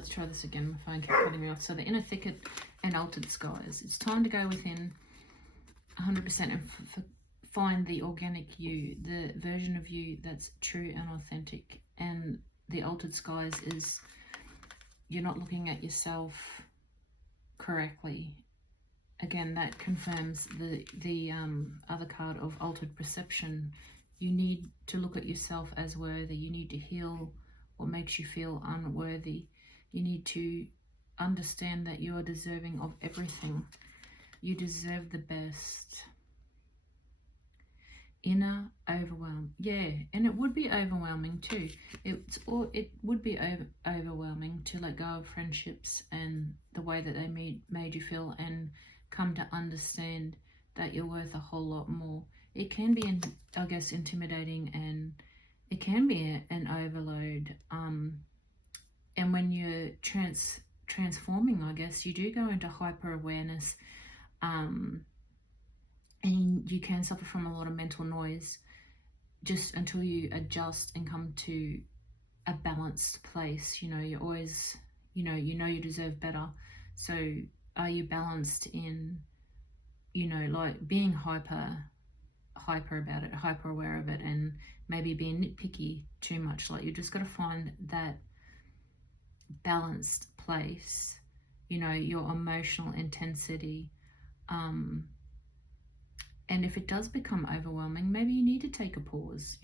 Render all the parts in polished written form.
let's try this again. My phone kept cutting me off. So the inner thicket and altered skies. It's time to go within 100% and find the organic you, the version of you that's true and authentic. And the altered skies is you're not looking at yourself correctly. Again, that confirms the other card of altered perception. You need to look at yourself as worthy. You need to heal what makes you feel unworthy. You need to understand that you are deserving of everything. You deserve the best. Inner overwhelm. Yeah, and it would be overwhelming too. It would be overwhelming to let go of friendships and the way that they made you feel, and come to understand that you're worth a whole lot more. It can be, I guess, intimidating, and it can be an overload. And when you're transforming, I guess, you do go into hyper awareness, and you can suffer from a lot of mental noise just until you adjust and come to a balanced place. You know, you're always, you know you deserve better. So are you balanced in, like being hyper about it, hyper aware of it, and maybe being nitpicky too much? Like, you just got to find that balanced place, your emotional intensity. And if it does become overwhelming, maybe you need to take a pause,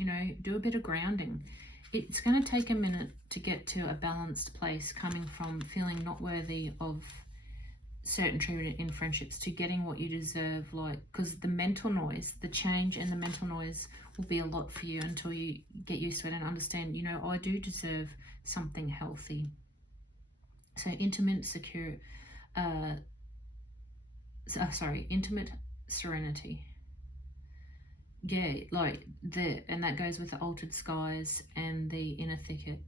do a bit of grounding. It's going to take a minute to get to a balanced place, coming from feeling not worthy of certain treatment in friendships to getting what you deserve, because the mental noise, the change in the mental noise will be a lot for you until you get used to it and understand, I do deserve something healthy. So intimate serenity. Yeah, and that goes with the altered skies and the inner thicket.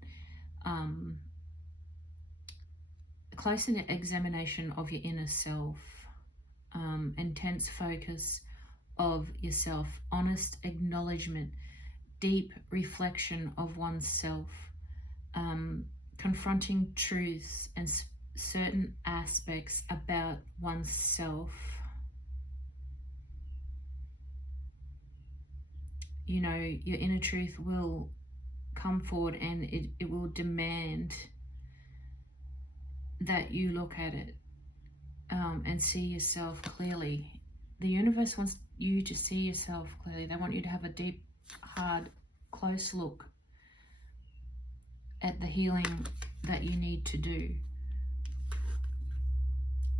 Close examination of your inner self, intense focus of yourself, honest acknowledgement, deep reflection of oneself, confronting truths and certain aspects about oneself. Your inner truth will come forward, and it will demand that you look at it and see yourself clearly. The universe wants you to see yourself clearly. They want you to have a deep, hard, close look at the healing that you need to do.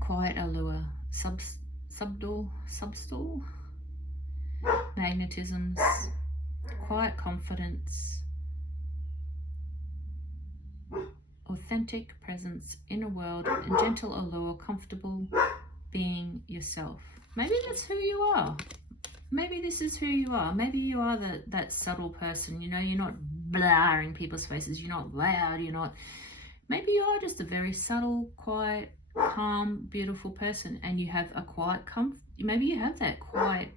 Quiet allure, subtle, magnetisms, quiet confidence, authentic presence, inner world, and gentle allure, comfortable being yourself. Maybe that's who you are. Maybe this is who you are. Maybe you are that subtle person. You're not blaring people's faces. You're not loud. Maybe you are just a very subtle, quiet, calm, beautiful person, and you have a quiet maybe you have that quiet.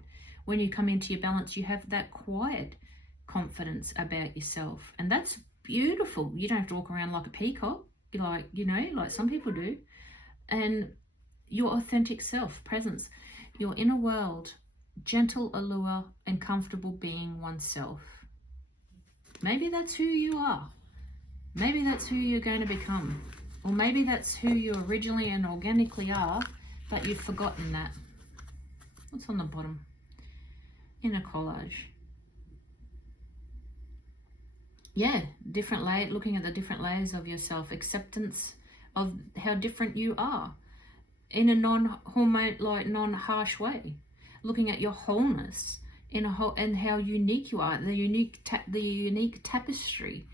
When you come into your balance, you have that quiet confidence about yourself, and that's beautiful. You don't have to walk around like a peacock, like some people do. And your authentic self, presence, your inner world, gentle allure, and comfortable being oneself. Maybe that's who you are. Maybe that's who you're going to become. Or maybe that's who you originally and organically are, but you've forgotten that. What's on the bottom? Inner collage. Yeah, different layer, looking at the different layers of yourself, acceptance of how different you are in a non-hormone, non-harsh way. Looking at your wholeness in a whole, and how unique you are, the unique tapestry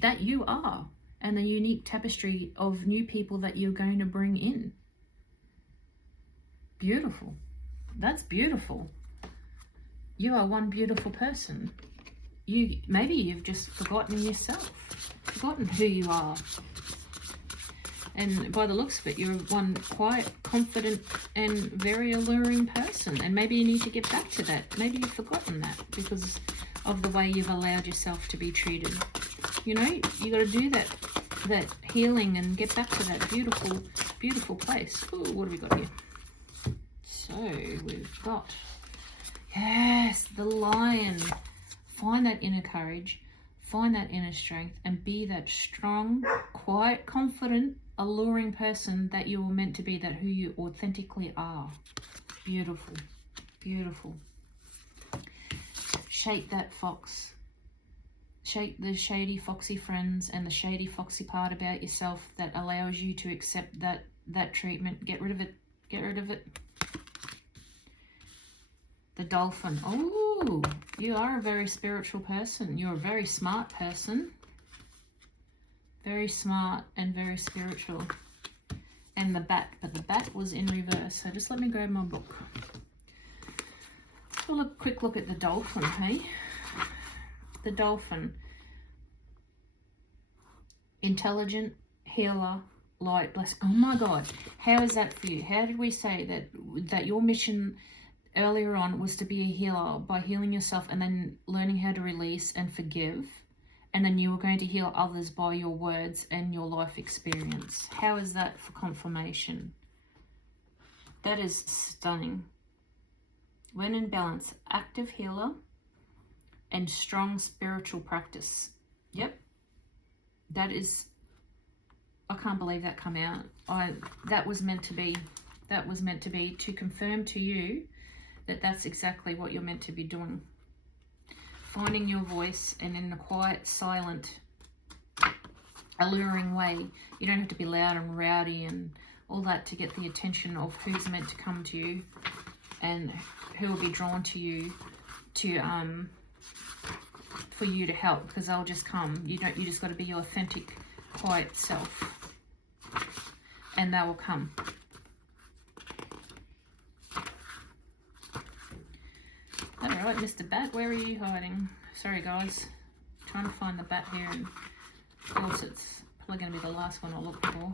that you are, and the unique tapestry of new people that you're going to bring in. Beautiful. That's beautiful. You are one beautiful person. Maybe you've just forgotten yourself, forgotten who you are. And by the looks of it, you're one quiet, confident, and very alluring person. And maybe you need to get back to that. Maybe you've forgotten that because of the way you've allowed yourself to be treated. You got to do that that healing and get back to that beautiful, beautiful place. Ooh, what have we got here? So we've got, yes, the lion. Find that inner courage, find that inner strength, and be that strong, quiet, confident, alluring person that you were meant to be, that who you authentically are. Beautiful, beautiful. Shake that fox. Shake the shady, foxy friends and the shady, foxy part about yourself that allows you to accept that treatment. Get rid of it. Get rid of it. The dolphin. Oh, you are a very spiritual person. You're a very smart person. Very smart and very spiritual. And the bat. But the bat was in reverse. So just let me grab my book. We'll have a quick look at the dolphin, hey? The dolphin. Intelligent, healer, light, blessed. Oh my God. How is that for you? How did we say that your mission earlier on was to be a healer by healing yourself and then learning how to release and forgive, and then you were going to heal others by your words and your life experience? How is that for confirmation? That is stunning. When in balance, active healer and strong spiritual practice. Yep. That is, I can't believe that come out. That was meant to be. That was meant to be to confirm to you that that's exactly what you're meant to be doing. Finding your voice, and in a quiet, silent, alluring way. You don't have to be loud and rowdy and all that to get the attention of who's meant to come to you and who will be drawn to you to for you to help, because they'll just come. You just got to be your authentic, quiet self, and they will come. Alright, Mr. Bat, where are you hiding? Sorry guys, trying to find the bat here, and of course it's probably going to be the last one I look for.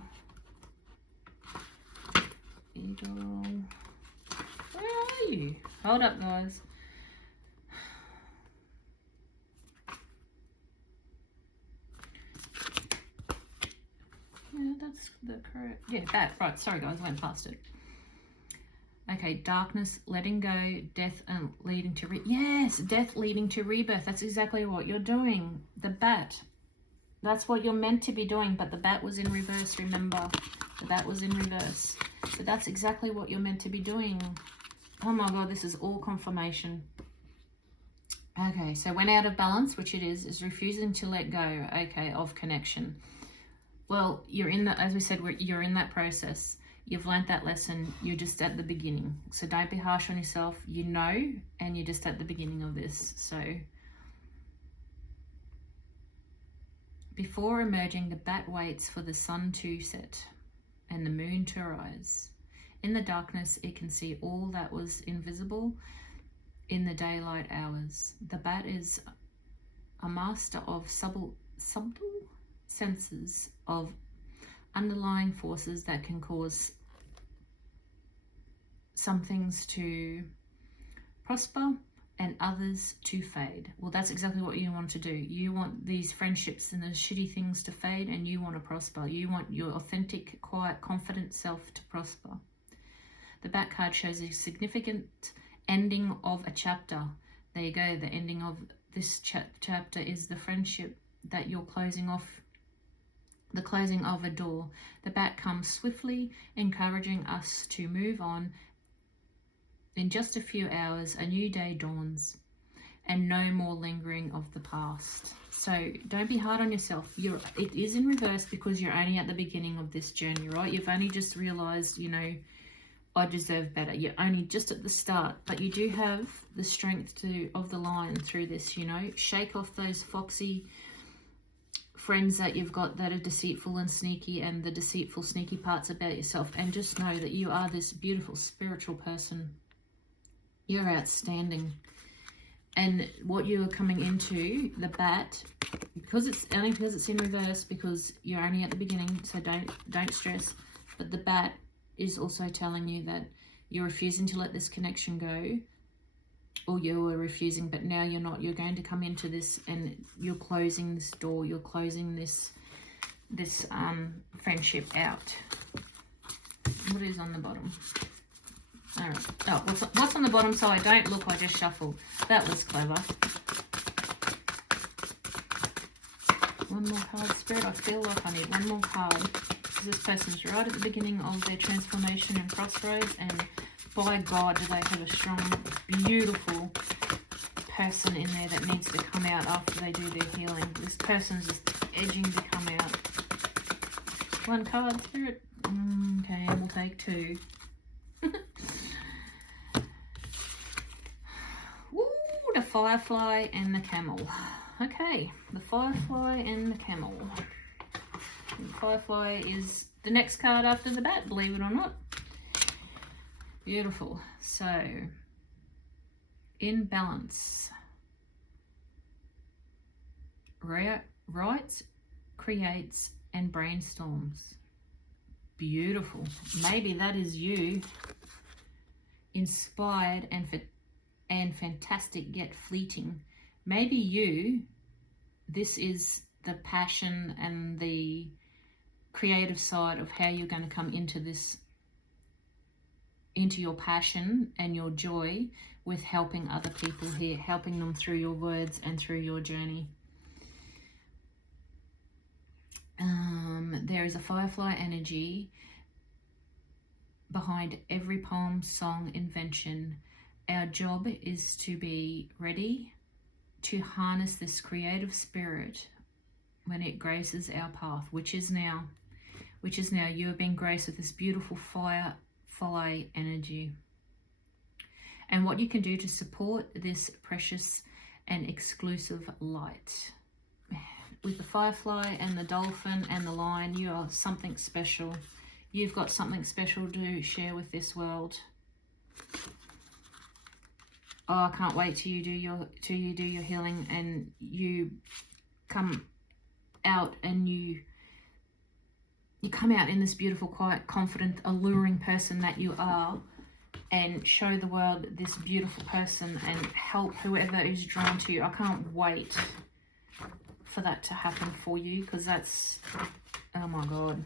Eagle, where are you? Hold up guys. Yeah, that's the correct, yeah, bat, right, sorry guys, I went past it. Okay, darkness, letting go, death, and leading to yes, death leading to rebirth. That's exactly what you're doing. The bat. That's what you're meant to be doing, but the bat was in reverse, remember? The bat was in reverse. So that's exactly what you're meant to be doing. Oh my God, this is all confirmation. Okay, so when out of balance, which it is refusing to let go, okay, of connection. Well, you're in that, as we said, you're in that process. You've learnt that lesson. You're just at the beginning. So don't be harsh on yourself. You know, and you're just at the beginning of this. So before emerging, the bat waits for the sun to set and the moon to rise. In the darkness, it can see all that was invisible in the daylight hours. The bat is a master of subtle senses of underlying forces that can cause some things to prosper and others to fade. Well, that's exactly what you want to do. You want these friendships and the shitty things to fade, and you want to prosper. You want your authentic, quiet, confident self to prosper. The bat card shows a significant ending of a chapter. There you go. The ending of this chapter is the friendship that you're closing off. The closing of a door. The bat comes swiftly, encouraging us to move on. In just a few hours, a new day dawns, and no more lingering of the past. So don't be hard on yourself. It is in reverse because you're only at the beginning of this journey, right? You've only just realized, you know, I deserve better. You're only just at the start, but you do have the strength of the lion through this, you know. Shake off those foxy friends that you've got that are deceitful and sneaky, and the deceitful, sneaky parts about yourself, and just know that you are this beautiful spiritual person. You're outstanding. And what you are coming into, the bat, because it's in reverse, because you're only at the beginning, so don't stress. But the bat is also telling you that you're refusing to let this connection go, or you were refusing, but now you're not. You're going to come into this, and you're closing this door. You're closing this this friendship out. What is on the bottom? All right. Oh, what's on the bottom so I don't look, I just shuffle. That was clever. One more card, Spirit. I feel like I need one more card. Because this person's right at the beginning of their transformation and crossroads, and by God, do they have a strong, beautiful person in there that needs to come out after they do their healing. This person's just edging to come out. One card, Spirit. Okay, we'll take two. Woo, the Firefly and the Camel. Okay, the Firefly and the Camel. And the Firefly is the next card after the Bat, believe it or not. Beautiful. So, in balance. Writes, creates, and brainstorms. Beautiful. Maybe that is you. Inspired and fantastic yet fleeting. Maybe you, this is the passion and the creative side of how you're going to come into this, into your passion and your joy with helping other people here, helping them through your words and through your journey. There is a firefly energy behind every poem, song, invention. Our job is to be ready to harness this creative spirit when it graces our path, which is now. You have been graced with this beautiful firefly energy. And what you can do to support this precious and exclusive light. With the firefly and the dolphin and the lion, you are something special. You've got something special to share with this world. Oh, I can't wait till you do your healing and you come out and you come out in this beautiful, quiet, confident, alluring person that you are, and show the world this beautiful person and help whoever is drawn to you. I can't wait for that to happen for you, because that's, oh my God,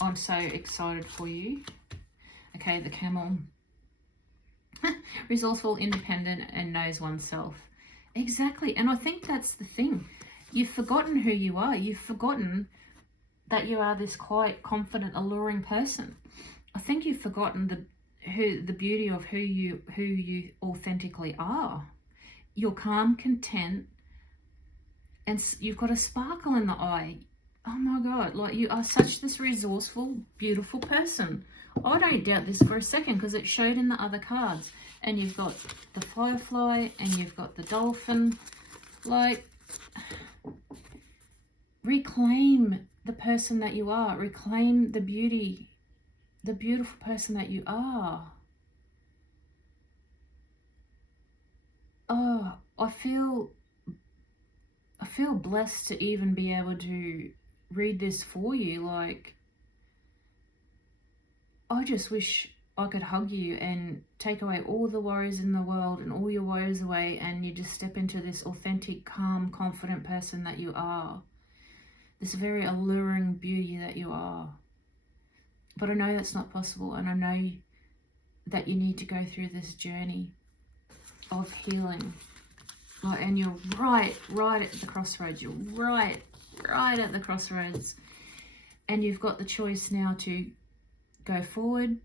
I'm so excited for you. Okay, the camel. Resourceful, independent, and knows oneself. Exactly. And I think that's the thing. You've forgotten who you are. You've forgotten that you are this quiet, confident, alluring person. I think you've forgotten the beauty of who you authentically are. You're calm, content, and you've got a sparkle in the eye. Oh my God, like you are such this resourceful, beautiful person. I don't doubt this for a second, because it showed in the other cards. And you've got the firefly and you've got the dolphin. Like, reclaim the person that you are. Reclaim the beauty, the beautiful person that you are. Oh, I feel blessed to even be able to read this for you. Like, I just wish I could hug you and take away all the worries in the world and all your worries away, and you just step into this authentic, calm, confident person that you are. This very alluring beauty that you are. But I know that's not possible, and I know that you need to go through this journey of healing. Oh, and you're right at the crossroads. You're right at the crossroads. And you've got the choice now to go forward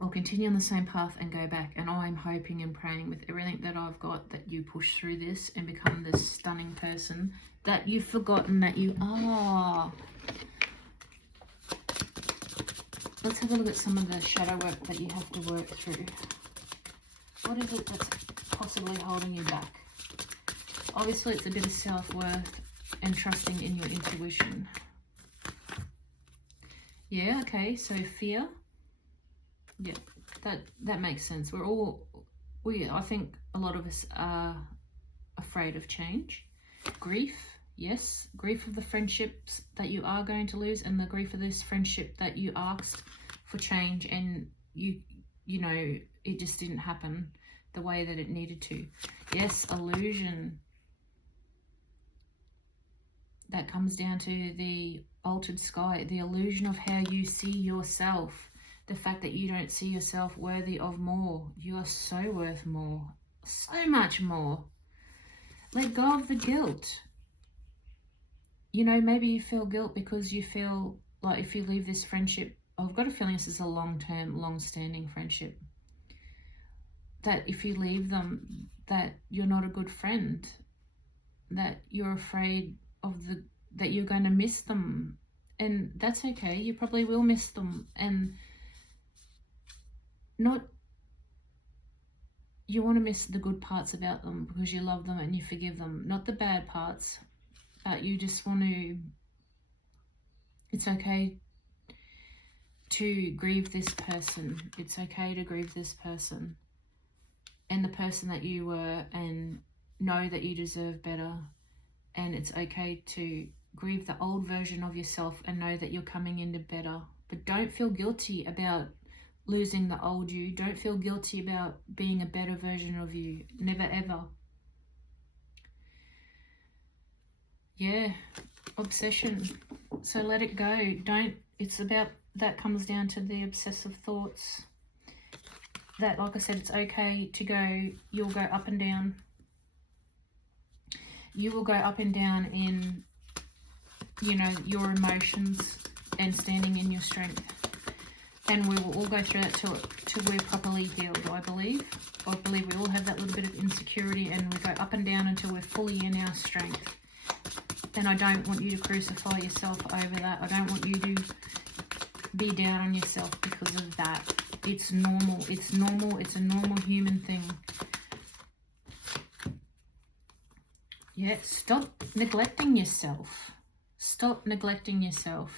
or continue on the same path and go back. And I'm hoping and praying with everything that I've got that you push through this and become this stunning person that you've forgotten that you are. Let's have a look at some of the shadow work that you have to work through. What is it that's possibly holding you back? Obviously, it's a bit of self-worth and trusting in your intuition. Yeah, okay, so fear. Yeah, that makes sense. I think a lot of us are afraid of change. Grief, yes. Grief of the friendships that you are going to lose, and the grief of this friendship that you asked for change and you know, it just didn't happen the way that it needed to. Yes, illusion. That comes down to the altered sky, the illusion of how you see yourself, the fact that you don't see yourself worthy of more. You are so worth more, so much more. Let go of the guilt. You know, maybe you feel guilt because you feel like if you leave this friendship, I've got a feeling this is a long-term, long-standing friendship, that if you leave them, that you're not a good friend, that you're afraid of that you're going to miss them. And that's okay. You probably will miss them. And you want to miss the good parts about them because you love them and you forgive them, not the bad parts, but you just want to, it's okay to grieve this person. It's okay to grieve this person and the person that you were, and know that you deserve better. And it's okay to grieve the old version of yourself and know that you're coming into better. But don't feel guilty about losing the old you. Don't feel guilty about being a better version of you. Never ever. Yeah, obsession. So let it go. It's about, that comes down to the obsessive thoughts. That, like I said, it's okay to go, you'll go up and down. You will go up and down in, you know, your emotions and standing in your strength. And we will all go through that till we're properly healed, I believe. I believe we all have that little bit of insecurity, and we go up and down until we're fully in our strength. And I don't want you to crucify yourself over that. I don't want you to be down on yourself because of that. It's normal. It's normal. It's a normal human thing. Yeah, stop neglecting yourself. Stop neglecting yourself.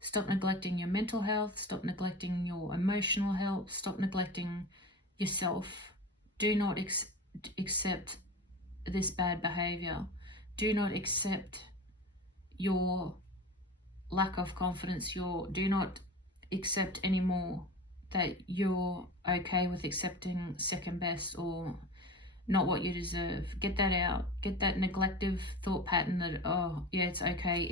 Stop neglecting your mental health. Stop neglecting your emotional health. Stop neglecting yourself. Do not accept this bad behavior. Do not accept your lack of confidence. Do not accept anymore that you're okay with accepting second best or not what you deserve. Get that out. Get that neglective thought pattern that, oh yeah, it's okay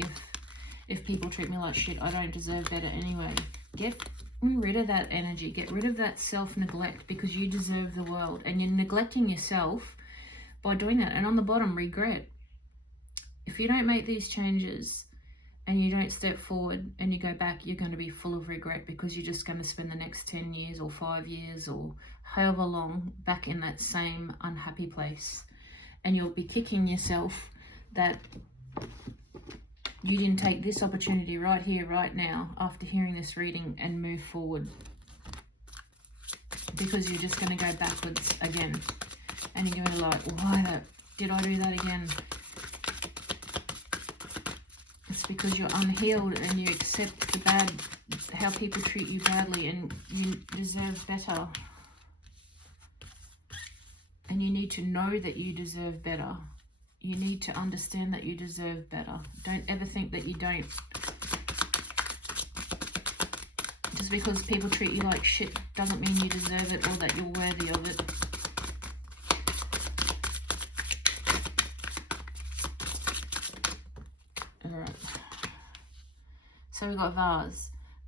if people treat me like shit, I don't deserve better anyway. Get rid of that energy. Get rid of that self-neglect, because you deserve the world, and you're neglecting yourself by doing that. And on the bottom, regret. If you don't make these changes and you don't step forward and you go back, you're going to be full of regret, because you're just going to spend the next 10 years or 5 years or however long back in that same unhappy place. And you'll be kicking yourself that you didn't take this opportunity right here, right now, after hearing this reading, and move forward, because you're just going to go backwards again. And you're going to be like, why did I do that again? It's because you're unhealed and you accept how people treat you badly, and you deserve better. And you need to know that you deserve better. You need to understand that you deserve better. Don't ever think that you don't. Just because people treat you like shit doesn't mean you deserve it or that you're worthy of it. Alright. So we've got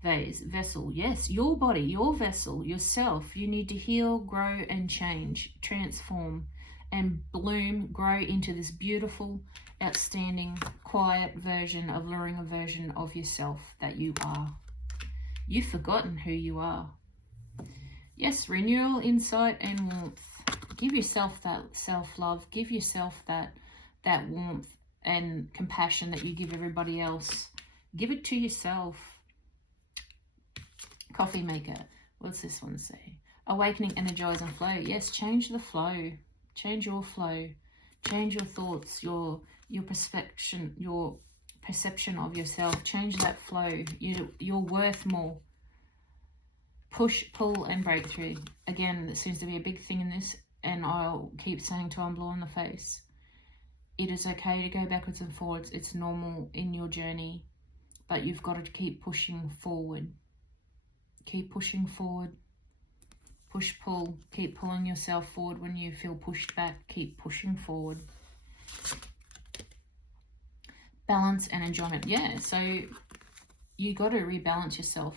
vase, vessel. Yes, your body, your vessel, yourself. You need to heal, grow and change, transform and bloom, grow into this beautiful, outstanding, quiet version, alluring version of yourself that you are. You've forgotten who you are. Yes, renewal, insight and warmth. Give yourself that self-love. Give yourself that warmth and compassion that you give everybody else. Give it to yourself. Coffee maker. What's this one say? Awakening, energize and flow. Yes, change the flow. Change your flow. Change your thoughts, your perception, of yourself. Change that flow. You're worth more. Push, pull and breakthrough. Again, there seems to be a big thing in this, and I'll keep saying till I'm blue in the face. It is okay to go backwards and forwards. It's normal in your journey, but you've got to keep pushing forward. Keep pushing forward. Push, pull. Keep pulling yourself forward when you feel pushed back. Keep pushing forward. balance and enjoyment. Yeah, so you got to rebalance yourself.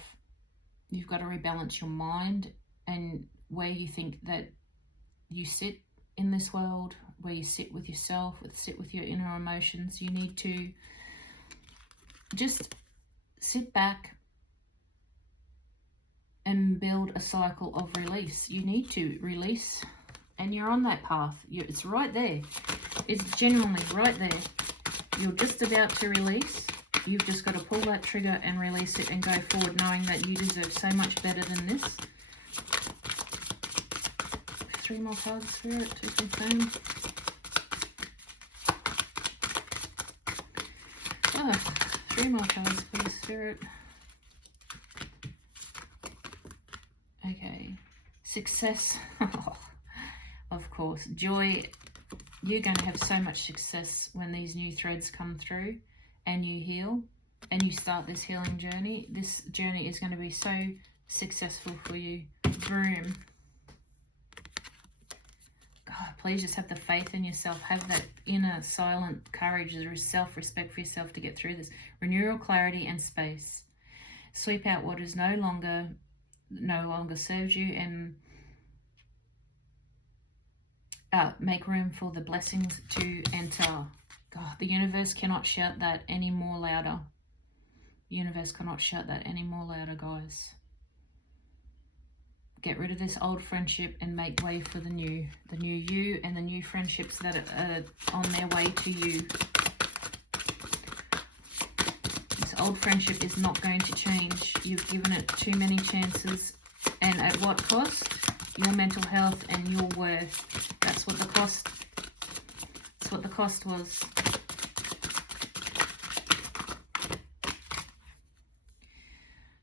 You've got to rebalance your mind and where you think that you sit in this world, where you sit with yourself, sit with your inner emotions. You need to just sit back and build a cycle of release. You need to release, and you're on that path. It's right there. It's genuinely right there. You're just about to release. You've just got to pull that trigger and release it and go forward, knowing that you deserve so much better than this. 3 more cards, Spirit, to confirm. Oh, 3 more cards, please, Spirit. Okay. Success. Of course. Joy. You're going to have so much success when these new threads come through and you heal and you start this healing journey. This journey is going to be so successful for you. Broom. God, please just have the faith in yourself. Have that inner silent courage. There is self-respect for yourself to get through this. Renewal, clarity, and space. Sweep out what is no longer serves you, and make room for the blessings to enter. God, the universe cannot shout that any more louder. The universe cannot shout that any more louder, guys. Get rid of this old friendship and make way for the new you and the new friendships that are on their way to you. This old friendship is not going to change. You've given it too many chances, and at what cost? Your mental health and your worth. That's what the cost. That's what the cost was.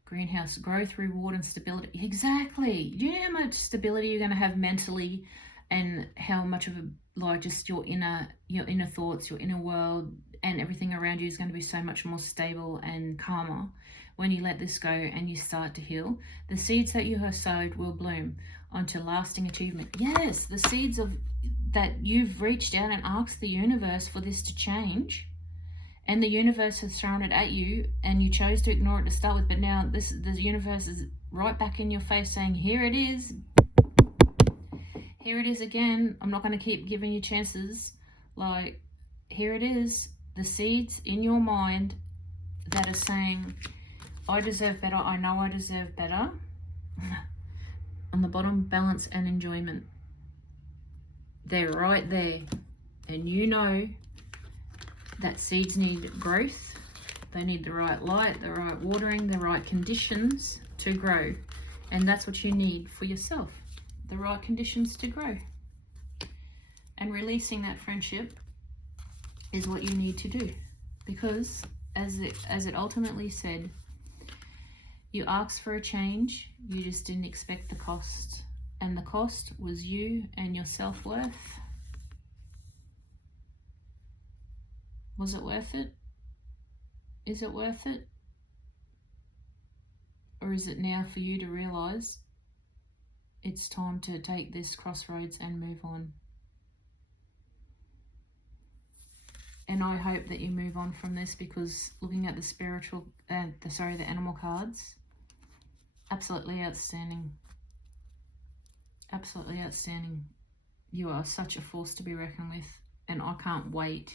Greenhouse, growth, reward, and stability. Exactly. Do you know how much stability you're going to have mentally, and how much of just your inner thoughts, your inner world, and everything around you is going to be so much more stable and calmer when you let this go and you start to heal. The seeds that you have sowed will bloom onto lasting achievement. Yes, the seeds of that you've reached out and asked the universe for this to change, and the universe has thrown it at you, and you chose to ignore it to start with, but now the universe is right back in your face saying, here it is. Here it is again. I'm not going to keep giving you chances. Like, here it is. The seeds in your mind that are saying, I deserve better. I know I deserve better. On the bottom, balance and enjoyment. They're right there. And you know that seeds need growth. They need the right light, the right watering, the right conditions to grow. And that's what you need for yourself. The right conditions to grow. And releasing that friendship is what you need to do. Because as it ultimately said, you asked for a change, you just didn't expect the cost. And the cost was you and your self-worth. Was it worth it? Is it worth it? Or is it now for you to realize it's time to take this crossroads and move on? And I hope that you move on from this, because looking at the spiritual, the animal cards, absolutely outstanding. Absolutely outstanding. You are such a force to be reckoned with, and I can't wait.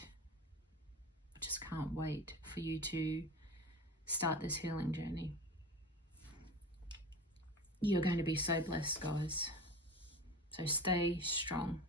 I just can't wait for you to start this healing journey. You're going to be so blessed, guys. So stay strong.